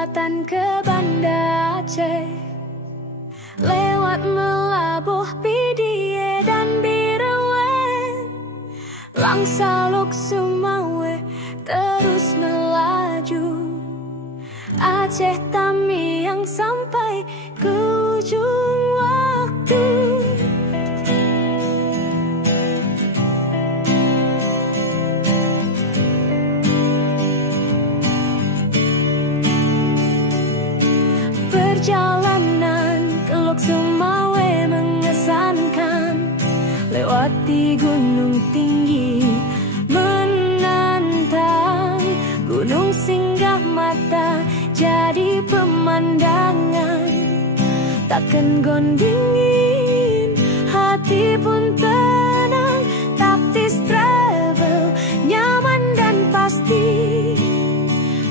selatan ke Banda Aceh, lewat Melabuh, Pidie dan Birawen, Langsaluk, Sumawe, terus melaju Aceh Tamiang sampai ke ujung waktu. Perjalanan ke Lok Sumawe mengesankan, lewati gunung tinggi menantang, gunung singgah mata jadi pemandangan, takkan gondingin, hati pun tenang. Taktis travel, nyaman dan pasti,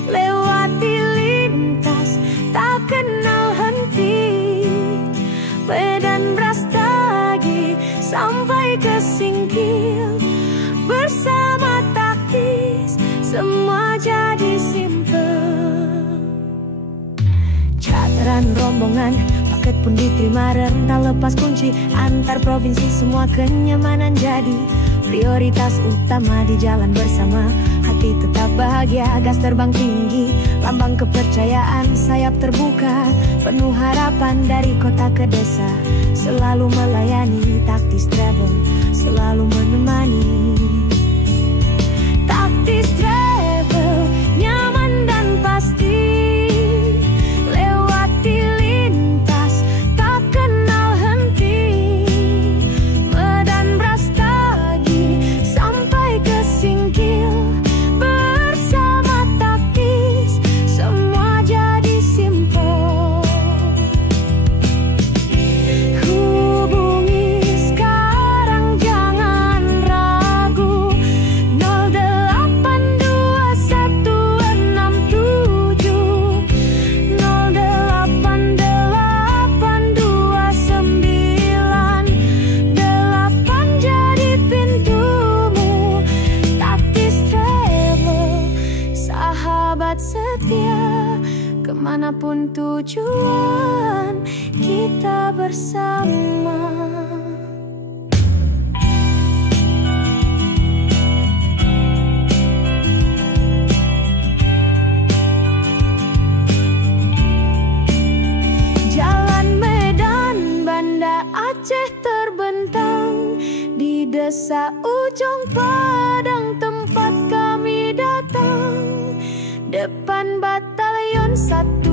lewati lintas tak kenal henti, Medan Brastagi sampai ke Singkil. Bersama taktis semua jadi simple. Charteran rombongan, paket pun diterima, rental lepas kunci antar provinsi, semua kenyamanan jadi prioritas utama di jalan bersama. Hati tetap bahagia, gas terbang tinggi, lambang kepercayaan, sayap terbuka, penuh harapan dari kota ke desa, selalu melayani. Taktis travel selalu menemani. Taktis travel, nyaman dan pasti, lewati lintas tak kenal henti, Medan Brastagi sampai ke Singkil. Bersama taktis semua jadi simple. Hubungi sekarang, jangan ragu, 0812167 jadi pintumu. Taktis travel, sahabat setia, kemanapun tujuan kita bersama. Jalan Medan Banda Aceh terbentang, di desa Ujung Padang tempat kami datang, depan batalion 1